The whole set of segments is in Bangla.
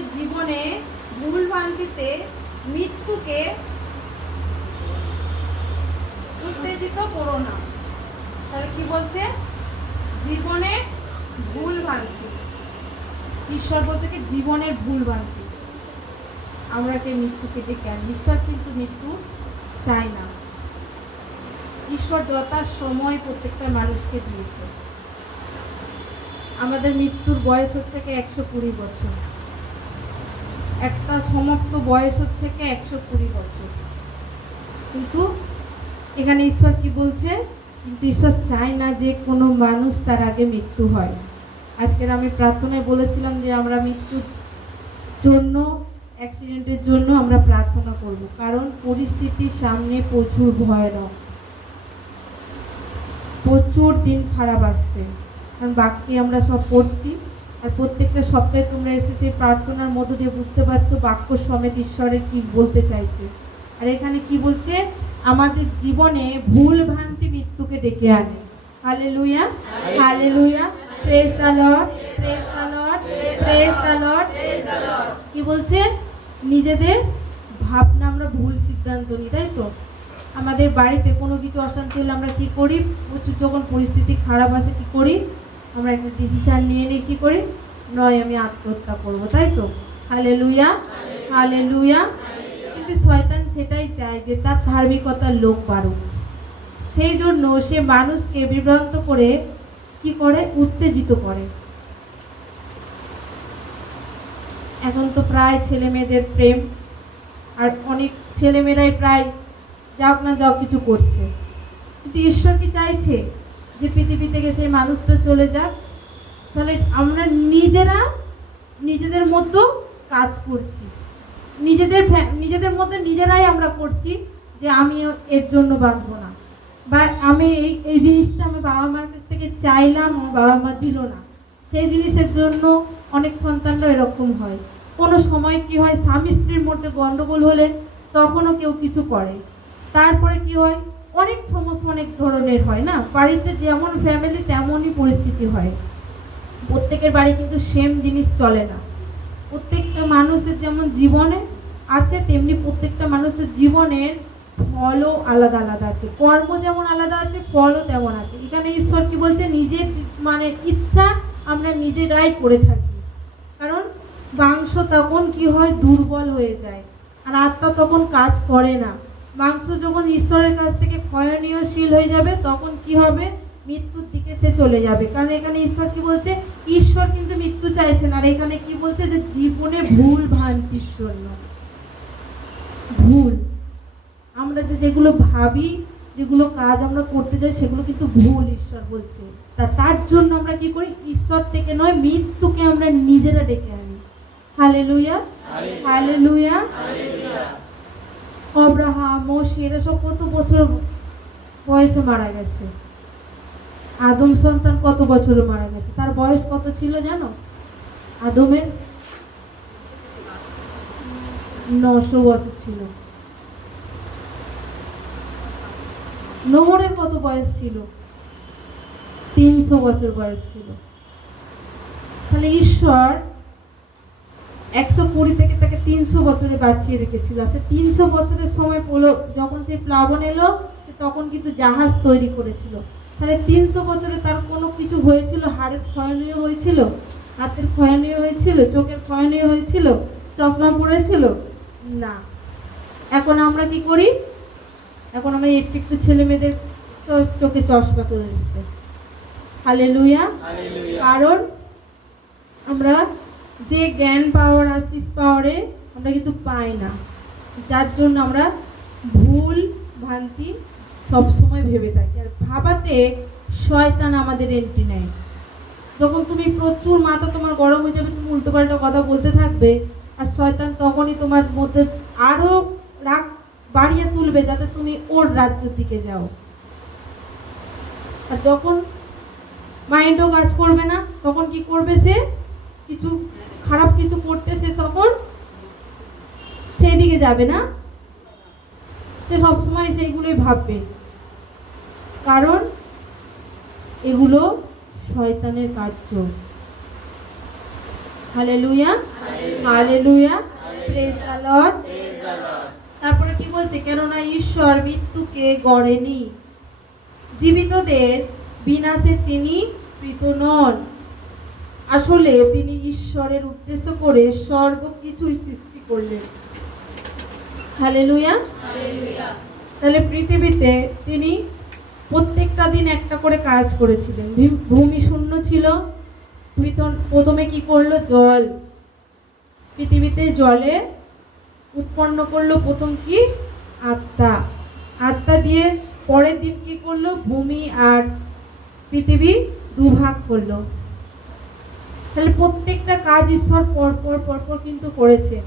আমাদের জীবনে ভুল ভ্রান্তিতে মৃত্যুকে উত্তেজিত করো না। তাহলে কি বলছে? জীবনে ভুল ভ্রান্তি, ঈশ্বর বলছে কি জীবনের ভুল ভ্রান্তি আমরা কে মৃত্যুকে ডেকে আনি। ঈশ্বর কিন্তু মৃত্যু চায় না। ঈশ্বর যথা সময় প্রত্যেকটা মানুষকে দিয়েছে। আমাদের মৃত্যুর বয়স হচ্ছে কি 120 বছর, একটা সমাপ্ত বয়স হচ্ছে কি 120 বছর। কিন্তু এখানে ঈশ্বর কি বলছে? কিন্তু ঈশ্বর চায় না যে কোনো মানুষ তার আগে মৃত্যু হয়। আজকের আমি প্রার্থনায় বলেছিলাম যে আমরা মৃত্যুর জন্য, অ্যাক্সিডেন্টের জন্য আমরা প্রার্থনা করব, কারণ পরিস্থিতি সামনে প্রচুর ভয়ানক, প্রচুর দিন খারাপ আসছে। কারণ বাক্যে আমরা সব পড়ছি, আর প্রত্যেকটা সপ্তাহে তোমরা এসে সেই প্রার্থনার মধ্য দিয়ে বুঝতে পারছো বাক্য সমেত ঈশ্বরের কি বলতে চাইছে। আর এখানে কি বলছে? আমাদের জীবনে ভুল ভ্রান্তি মৃত্যুকে ডেকে আনে। Hallelujah, hallelujah, praise the Lord, praise the Lord, praise the Lord. কি বলছে? নিজেদের ভাবনা আমরা ভুল সিদ্ধান্ত নিই, তাই তো? আমাদের বাড়িতে কোনো কিছু অশান্তি হলে আমরা কি করি? প্রচুর যখন পরিস্থিতি খারাপ আসে কি করি? আমরা একটা ডিসিশন নিয়ে নিই, কি করি? নয় আমি আত্মহত্যা করবো, তাই তো? Hallelujah, hallelujah. কিন্তু শয়তান সেটাই চায় যে তার ধার্মিকতার লোক বাড়ুক। সেই জন্য সে মানুষকে বিভ্রান্ত করে কি করে? উত্তেজিত করে। এখন তো প্রায় ছেলে মেয়েদের প্রেম, আর অনেক ছেলেমেয়েরাই প্রায় যাও না যাও কিছু করছে। কিন্তু ঈশ্বর কি চাইছে যে পৃথিবী থেকে সেই মানুষটা চলে যাক? তাহলে আমরা নিজেদের মধ্যে কাজ করছি, নিজেদের মধ্যে নিজেরাই আমরা করছি যে আমি এর জন্য বাঁচবো না, বা আমি এই জিনিসটা আমি বাবা মার কাছ থেকে চাইলাম, আমার বাবা মা দিল না। সেই জিনিসের জন্য অনেক সন্তানরা এরকম হয়। কোনো সময় কি হয়? স্বামী স্ত্রীর মধ্যে গন্ডগোল হলে তখনও কেউ কিছু করে। তারপরে কি হয়? অনেক সমস্যা অনেক ধরনের হয় না? বাড়িতে যেমন ফ্যামিলি তেমনই পরিস্থিতি হয়। প্রত্যেকের বাড়ি কিন্তু সেম জিনিস চলে না। প্রত্যেকটা মানুষের যেমন জীবনে আছে, তেমনি প্রত্যেকটা মানুষের জীবনের ফলও আলাদা আলাদা আছে, কর্ম যেমন আলাদা আছে, ফলও তেমন আছে। এখানে ঈশ্বর কি বলছে? নিজের ইচ্ছা আমরা নিজেরাই করে থাকি। কারণ মাংস তখন কি হয়? দুর্বল হয়ে যায়, আর আত্মা তখন কাজ করে না। মাংস যখন ঈশ্বরের কাছ থেকে ক্ষয়নীয়শীল হয়ে যাবে তখন কি হবে? মৃত্যুর দিকে সে চলে যাবে। কারণ এখানে ঈশ্বর কি বলছে? ঈশ্বর কিন্তু মৃত্যু চাইছেন। আর এখানে কি বলছে? যে জীবনে ভুল ভ্রান্তির জন্য, ভুল আমরা যেগুলো ভাবি, যেগুলো কাজ আমরা করতে যাই, সেগুলো কিন্তু ভুল ঈশ্বর বলছে। তার জন্য আমরা কি করি? ঈশ্বর থেকে নয়, মৃত্যুকে আমরা নিজেরা ডেকে আনি। Hallelujah, hallelujah. আব্রাহাম, মোশে এরা সব কত বছর বয়সে মারা গেছে। আদম সন্তান কত বছরে মারা গেছে। তার বয়স কত ছিল জানো? আদমের 900 বছর ছিল। নোহরের কত বয়স ছিল? 300 বছর বয়স ছিল। তাহলে ঈশ্বর 120 থেকে তাকে 300 বছরে বাঁচিয়ে রেখেছিল। সে 300 বছরের সময় যখন সেই প্লাবন এলো, তখন কিন্তু জাহাজ তৈরি করেছিল। তাহলে 300 বছরে তার কোনো কিছু হয়েছিল? হাড়ের ক্ষয়নীয় হয়েছিল, হাতের ক্ষয়নীয় হয়েছিল, চোখের ক্ষয়নীয় হয়েছিল, চশমা পড়েছিল না। এখন আমরা কি করি? এখন আমরা একটু ছেলে মেয়েদের চোখে চশমা চলে এসছে। হালেলুয়া। কারণ আমরা যে জ্ঞান পাওয়ার, আশিস পাওয়ারে আমরা কিন্তু পাই না, যার জন্য আমরা ভুল ভ্রান্তি সবসময় ভেবে থাকি। আর ভাবাতে শয়তান আমাদের এন্ট্রি নেয়। যখন তুমি প্রচুর মাথা তোমার গরম হয়ে যাবে, তুমি উল্টোপাল্টা কথা বলতে থাকবে, আর শয়তান তখনই তোমার মধ্যে আরো রাগ বাড়িয়ে তুলবে যাতে তুমি ওর রাজ্যের দিকে যাও। আর যখন মাইন্ডও কাজ করবে না, তখন কি করবে? সে কিছু খারাপ কিছু করতে, সে তখন সেই দিকে যাবে না, সে সবসময় সেইগুলোই ভাববে। কারণ এগুলো শয়তানের কার্য। Hallelujah. Hallelujah, praise the Lord. তারপরে কি বলছে, কেননা ঈশ্বর মৃত্যুকে গড়েনি, জীবিতদের বিনাশে তিনি প্রীত নন। আসলে তিনি ঈশ্বরের উদ্দেশ্য করে সর্বকিছুই সৃষ্টি করলেন। হালেলুয়া। তাহলে পৃথিবীতে তিনি প্রত্যেকটা দিন একটা করে কাজ করেছিলেন। ভূমি শূন্য ছিল, প্রথমে কি করলো, জল, পৃথিবীতে জলে উৎপন্ন করলো প্রথম কি, আত্মা। আত্মা দিয়ে পরের দিন কি করলো, ভূমি আর পৃথিবী দুভাগ করলো। তাহলে প্রত্যেকটা কাজ ঈশ্বর পরপর পরপর কিন্তু করেছেন।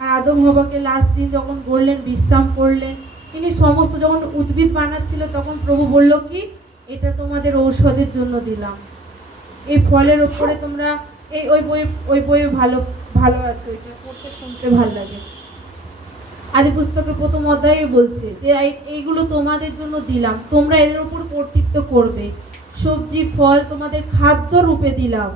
আর আদম হওয়াকে লাস্ট দিন যখন গড়লেন, বিশ্রাম করলেন, তিনি সমস্ত যখন উদ্ভিদ বানাচ্ছিল তখন প্রভু বলল কি, এটা তোমাদের ঔষধের জন্য দিলাম, এই ফলের উপরে তোমরা এই ওই বইয়ে ভালো ভালো আছে, ওইটা পড়তে শুনতে ভালো লাগে। আদি পুস্তকে প্রথম অধ্যায়ে বলছে যে এইগুলো তোমাদের জন্য দিলাম, তোমরা এদের উপর কর্তৃত্ব করবে, সবজি ফল তোমাদের খাদ্য রূপে দিলাম।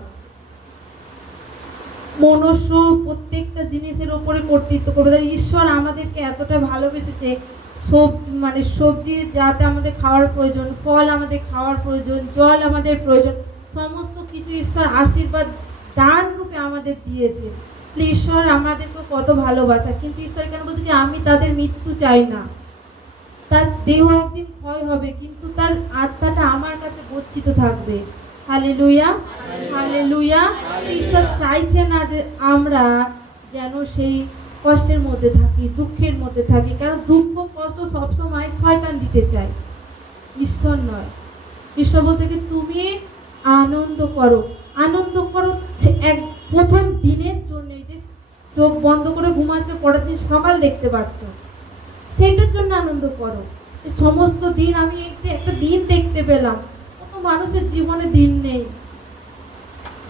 মনুষ্য প্রত্যেকটা জিনিসের উপরে কর্তৃত্ব করবে। ঈশ্বর আমাদেরকে এতটা ভালোবেসেছে, সবজি যাতে আমাদের খাওয়ার প্রয়োজন, ফল আমাদের খাওয়ার প্রয়োজন, জল আমাদের প্রয়োজন, সমস্ত কিছু ঈশ্বর আশীর্বাদ দান রূপে আমাদের দিয়েছে। ঈশ্বর আমাদেরকে কত ভালোবাসা, কিন্তু ঈশ্বর কেন বলছে যে আমি তাদের মৃত্যু চাই না, তার দেহ একদিন ক্ষয় হবে কিন্তু তার আত্মাটা আমার কাছে গচ্ছিত থাকবে। Hallelujah, hallelujah. ঈশ্বর চাইছে না যে আমরা যেন সেই কষ্টের মধ্যে থাকি, দুঃখের মধ্যে থাকি, কারণ দুঃখ কষ্ট সবসময় শয়তান দিতে চায়, ঈশ্বর নয়। ঈশ্বর বলছে কি তুমি আনন্দ করো, আনন্দ করো এক প্রথম দিনের জন্য, যে চোখ বন্ধ করে ঘুমাচ্ছ, পরের দিন সকাল দেখতে পাচ্ছ, সেইটার জন্য আনন্দ করো। সমস্ত দিন আমি একটা দিন দেখতে পেলাম, কত মানুষের জীবনে দিন নেই,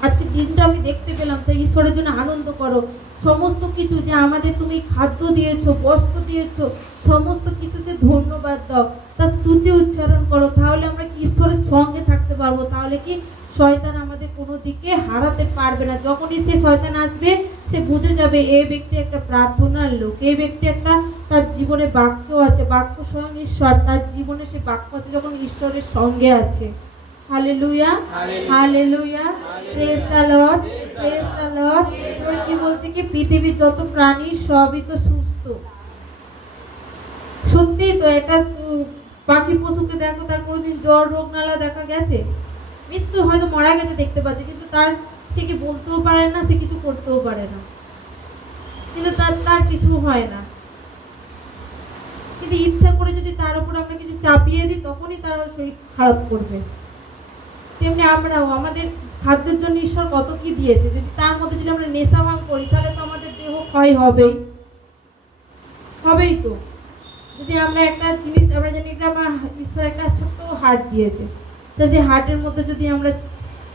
আজকে দিনটা আমি দেখতে পেলাম, তাই ঈশ্বরের জন্য আনন্দ করো। সমস্ত কিছু যে আমাদের তুমি খাদ্য দিয়েছো, বস্ত্র দিয়েছো, সমস্ত কিছু যে ধন্যবাদ দাও, তার স্তুতি উচ্চারণ করো, তাহলে আমরা কি ঈশ্বরের সঙ্গে থাকতে পারবো, তাহলে কি শয়তান আমাদের কোনো দিকে হারাতে পারবে না। যখনই সে শয়তান আসবে, সে বুঝে যাবে এই ব্যক্তি একটা প্রার্থনার লোক, এই ব্যক্তি একটা তার জীবনে বাক্য আছে, বাক্য স্বয়ং ঈশ্বর, তার জীবনে সে বাক্য আছে যখন ঈশ্বরের সঙ্গে আছে। Hallelujah, hallelujah, praise the Lord, praise the Lord. কি বলছে কি পৃথিবীর যত প্রাণী সবই তো সুস্থ, সত্যি তো। এটা পাখি পশুকে দেখো, তার কোনোদিন জ্বর রোগ নালা দেখা গেছে? মৃত্যু হয়তো মারা গেছে দেখতে পাচ্ছে, কিন্তু তার সে কি বলতেও পারে না, সে কিছু করতেও পারে না, কিন্তু তার কিছু হয় না। কিন্তু ইচ্ছা করে যদি তার উপর আমরা কিছু চাপিয়ে দিই, তখনই তার শরীর খারাপ করবে। তেমনি আমরাও আমাদের খাদ্যের জন্য ঈশ্বর কত কি দিয়েছে, যদি তার মধ্যে যদি আমরা নেশা ভাঙ করি, তাহলে তো আমাদের দেহ ক্ষয় হবেই, হবেই তো। যদি আমরা একটা জিনিস আমরা জানি, এটা আমার ঈশ্বর একটা ছোট্ট হার্ট দিয়েছে, তা যে হার্টের মধ্যে যদি আমরা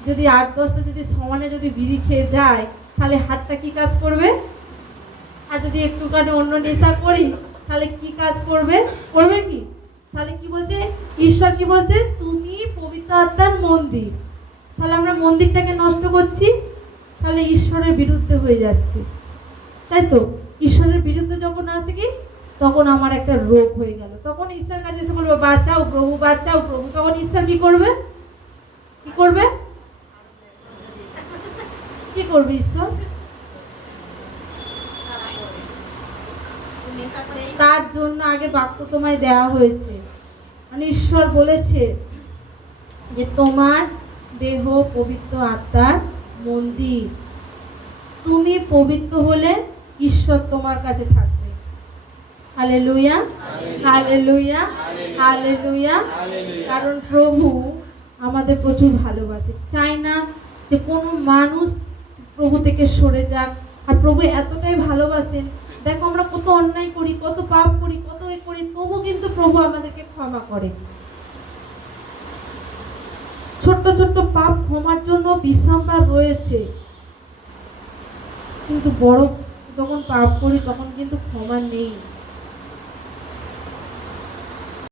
যদি 8-10টা যদি সমানে যদি বিড়ি খেয়ে যায়, তাহলে হার্টটা কি কাজ করবে? আর যদি একটুখানি অন্য নেশা করি, তাহলে কি কাজ করবে? করবে কি? তাহলে কি বলছে ঈশ্বর, কি বলছে তুমি পবিত্র আত্মার মন্দির। তাহলে আমরা মন্দিরটাকে নষ্ট করছি, তাহলে ঈশ্বরের বিরুদ্ধে হয়ে যাচ্ছে, তাই তো? ঈশ্বরের বিরুদ্ধে যখন আসে কি, তখন আমার একটা রোগ হয়ে গেল, তখন ঈশ্বরের কাছে এসে বলবো বাঁচাও প্রভু, বাঁচাও প্রভু। তখন ঈশ্বর কি করবে? কি করবে? কি করবে ঈশ্বর? তার জন্য আগে বাক্য তোমায় দেওয়া হয়েছে, মানে ঈশ্বর বলেছে যে তোমার দেহ পবিত্র আত্মার মন্দির, তুমি পবিত্র হলে ঈশ্বর তোমার কাছে থাকবে। Hallelujah, hallelujah, hallelujah. কারণ প্রভু আমাদের প্রচুর ভালোবাসে, চাই না যে কোনো মানুষ প্রভু থেকে সরে যাক। আর প্রভু এতটাই ভালোবাসেন, দেখো আমরা কত অন্যায় করি, কত পাপ করি, কত এ করি, তবু কিন্তু প্রভু আমাদেরকে ক্ষমা করে। ছোট্ট ছোট্ট পাপ ক্ষমার জন্য বিশ্রামবার রয়েছে, কিন্তু বড় যখন পাপ করি তখন কিন্তু ক্ষমা নেই।